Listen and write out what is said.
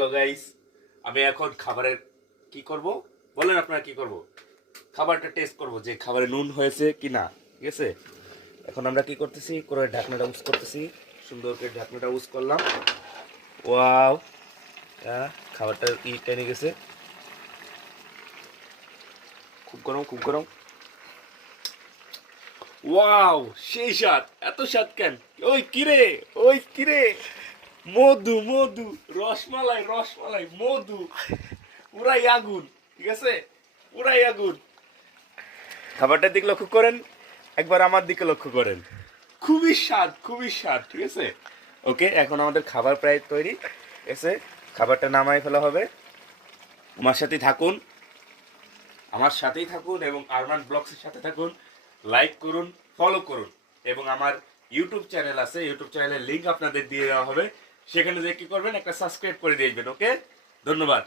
Hello guys, আমি এখন খাবারের কি করব বলেন, আপনারা কি করব? খাবারটা টেস্ট করব যে খাবারে নুন হয়েছে কি না। ঠিক আছে, এখন আমরা কি করতেছি, করে ঢাকনাটা ইউজ করতেছি। সুন্দর করে ঢাকনাটা ইউজ করলাম। ওয়াও, খাবারটা টেনে গেছে। খুব গরম, খুব গরম। ওয়াও, সেই স্বাদ। এত স্বাদ কেন? ওই কিরে, ওই কিরে, মধু মধু, রসমালাই রসমালাই, মধু, পুরাই আগুন। ঠিক আছে, পুরাই আগুন। খাবারটার দিকে লক্ষ্য করেন, একবার আমার দিকে লক্ষ্য করেন। খুবই স্বাদ, খুবই স্বাদ। ঠিক আছে, ওকে, এখন আমাদের খাবার প্রায় তৈরি। এসে খাবারটা নামাই ফেলা হবে। আমার সাথেই থাকুন, আমার সাথেই থাকুন এবং আরমান ব্লগসের সাথে থাকুন। লাইক করুন, ফলো করুন এবং আমার ইউটিউব চ্যানেল আছে, ইউটিউব চ্যানেলের লিঙ্ক আপনাদের দিয়ে দেওয়া হবে। সেখানে যে কি করবেন, একটা সাবস্ক্রাইব করে দিয়ে দিবেন। ওকে, ধন্যবাদ।